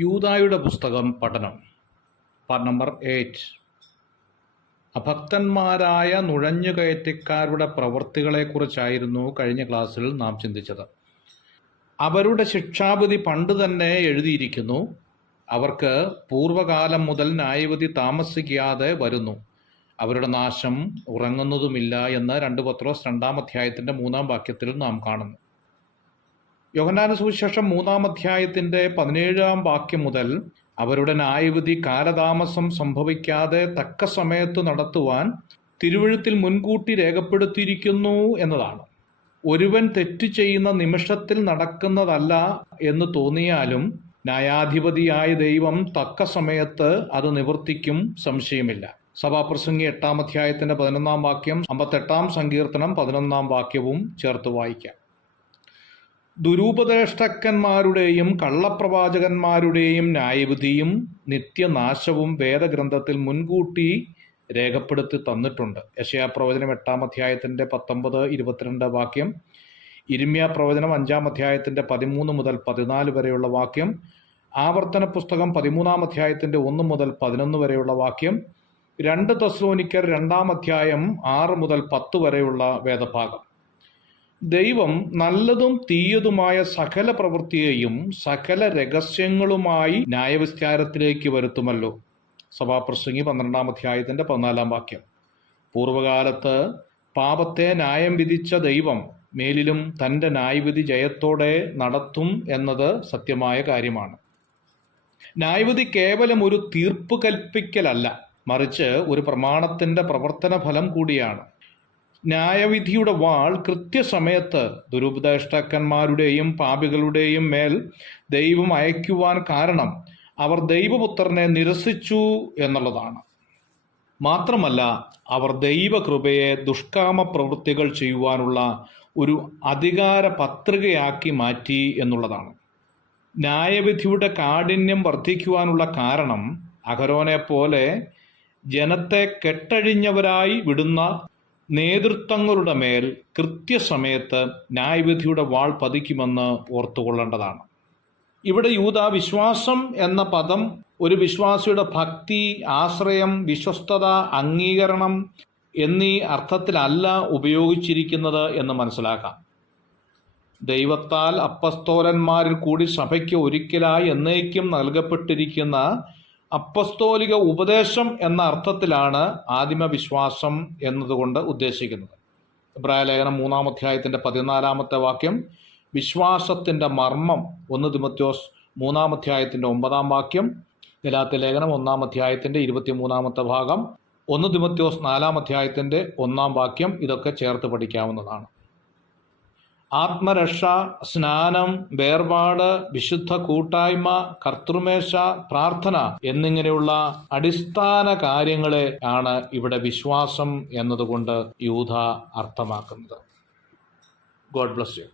യൂദായുടെ പുസ്തകം പഠനം part number 8. അഭക്തന്മാരായ നുഴഞ്ഞുകയറ്റക്കാരുടെ പ്രവൃത്തികളെക്കുറിച്ചായിരുന്നു കഴിഞ്ഞ ക്ലാസ്സിൽ നാം ചിന്തിച്ചത്. അവരുടെ ശിക്ഷാവിധി പണ്ട് തന്നെ എഴുതിയിരിക്കുന്നു. അവർക്ക് പൂർവകാലം മുതൽ ന്യായവിധി താമസിക്കാതെ വരുന്നു. അവരുടെ നാശം ഉറങ്ങുന്നതുമില്ല എന്ന് 2 പത്രോസ് 2-ാം അധ്യായത്തിൻ്റെ 3-ാം വാക്യത്തിൽ നാം കാണുന്നു. യോഹന്നാന്റെ സുവിശേഷം 3-ാം അധ്യായത്തിൻ്റെ 17-ാം വാക്യം മുതൽ അവരുടെ ന്യായവിധി കാലതാമസം സംഭവിക്കാതെ തക്ക സമയത്ത് നടത്തുവാൻ തിരുവെഴുത്തിൽ മുൻകൂട്ടി രേഖപ്പെടുത്തിയിരിക്കുന്നു എന്നതാണ്. ഒരുവൻ തെറ്റ് ചെയ്യുന്ന നിമിഷത്തിൽ നടക്കുന്നതല്ല എന്ന് തോന്നിയാലും ന്യായാധിപതിയായ ദൈവം തക്ക സമയത്ത് അത് നിവർത്തിക്കും, സംശയമില്ല. സഭാപ്രസംഗി 8-ാം അധ്യായത്തിന്റെ 11-ാം വാക്യം, 58-ാം സങ്കീർത്തനം 11-ാം വാക്യവും ചേർത്ത് വായിക്കാം. ദുരുപദേഷ്ടക്കന്മാരുടെയും കള്ളപ്രവാചകന്മാരുടെയും ന്യായവിധിയും നിത്യനാശവും വേദഗ്രന്ഥത്തിൽ മുൻകൂട്ടി രേഖപ്പെടുത്തി തന്നിട്ടുണ്ട്. യെശയ്യാപ്രവചനം 8-ാം അധ്യായത്തിന്റെ 19, 22 വാക്യം, യിരെമ്യാ പ്രവചനം 5-ാം അധ്യായത്തിന്റെ 13 മുതൽ 14 വരെയുള്ള വാക്യം, ആവർത്തന പുസ്തകം 13-ാം അധ്യായത്തിന്റെ 1 മുതൽ 11 വരെയുള്ള വാക്യം, 2 തെസ്സലോനിക്കർ 2-ാം അധ്യായം 6 മുതൽ 10 വരെയുള്ള വേദഭാഗം. ദൈവം നല്ലതും തീയതുമായ സകല പ്രവൃത്തിയെയും സകല രഹസ്യങ്ങളുമായി ന്യായവിസ്താരത്തിലേക്ക് വരുത്തുമല്ലോ. സഭാപ്രസംഗി 12-ാം അധ്യായത്തിന്റെ 14-ാം വാക്യം. പൂർവകാലത്ത് പാപത്തെ ന്യായം വിധിച്ച ദൈവം മേലിലും തൻ്റെ ന്യായവിധി ജയത്തോടെ നടത്തും എന്നത് സത്യമായ കാര്യമാണ്. ന്യായവിധി കേവലം ഒരു തീർപ്പ് കൽപ്പിക്കലല്ല, മറിച്ച് ഒരു പ്രമാണത്തിന്റെ പ്രവർത്തന ഫലം കൂടിയാണ്. ന്യായവിധിയുടെ വാൾ കൃത്യസമയത്ത് ദുരുപദേഷ്ടാക്കന്മാരുടെയും പാപികളുടെയും മേൽ ദൈവം അയക്കുവാൻ കാരണം അവർ ദൈവപുത്രനെ നിരസിച്ചു എന്നുള്ളതാണ്. മാത്രമല്ല, അവർ ദൈവകൃപയെ ദുഷ്കാമ പ്രവൃത്തികൾ ചെയ്യുവാനുള്ള ഒരു അധികാര പത്രികയാക്കി മാറ്റി എന്നുള്ളതാണ്. ന്യായവിധിയുടെ കാഠിന്യം വർദ്ധിക്കുവാനുള്ള കാരണം അഹരോനെ പോലെ ജനത്തെ കെട്ടഴിഞ്ഞവരായി വിടുന്ന നേതൃത്വങ്ങളുടെ മേൽ കൃത്യസമയത്ത് ന്യായവിധിയുടെ വാൾ പതിക്കുമെന്ന് ഓർത്തുകൊള്ളേണ്ടതാണ്. ഇവിടെ യൂദ വിശ്വാസം എന്ന പദം ഒരു വിശ്വാസിയുടെ ഭക്തി, ആശ്രയം, വിശ്വസ്തത, അംഗീകരണം എന്നീ അർത്ഥത്തിലല്ല ഉപയോഗിച്ചിരിക്കുന്നത് എന്ന് മനസ്സിലാക്കാം. ദൈവത്താൽ അപ്പസ്തോലന്മാരിൽ കൂടി സഭയ്ക്ക് ഒരിക്കലായി എന്നേക്കും നൽകപ്പെട്ടിരിക്കുന്ന അപ്പസ്തോലിക ഉപദേശം എന്ന അർത്ഥത്തിലാണ് ആദിമവിശ്വാസം എന്നതുകൊണ്ട് ഉദ്ദേശിക്കുന്നത്. എബ്രായ ലേഖനം 3-ാം അധ്യായത്തിന്റെ 14-ാമത്തെ വാക്യം, വിശ്വാസത്തിന്റെ മർമ്മം 1 തിമോഥെയോസ് 3-ാം അധ്യായത്തിന്റെ 9-ാം വാക്യം, ഗലാത്യ ലേഖനം 1-ാം അധ്യായത്തിന്റെ 23-ാമത്തെ ഭാഗം, 1 തിമോഥെയോസ് 4-ാം അധ്യായത്തിന്റെ 1-ാം വാക്യം, ഇതൊക്കെ ചേർത്ത് പഠിക്കാവുന്നതാണ്. ആത്മരക്ഷ, സ്നാനം, വേർപാട്, വിശുദ്ധ കൂട്ടായ്മ, കർത്തൃമേശ, പ്രാർത്ഥന എന്നിങ്ങനെയുള്ള അടിസ്ഥാന കാര്യങ്ങളെ ആണ് ഇവിടെ വിശ്വാസം എന്നതുകൊണ്ട് യൂദ അർത്ഥമാക്കുന്നത്. God bless you.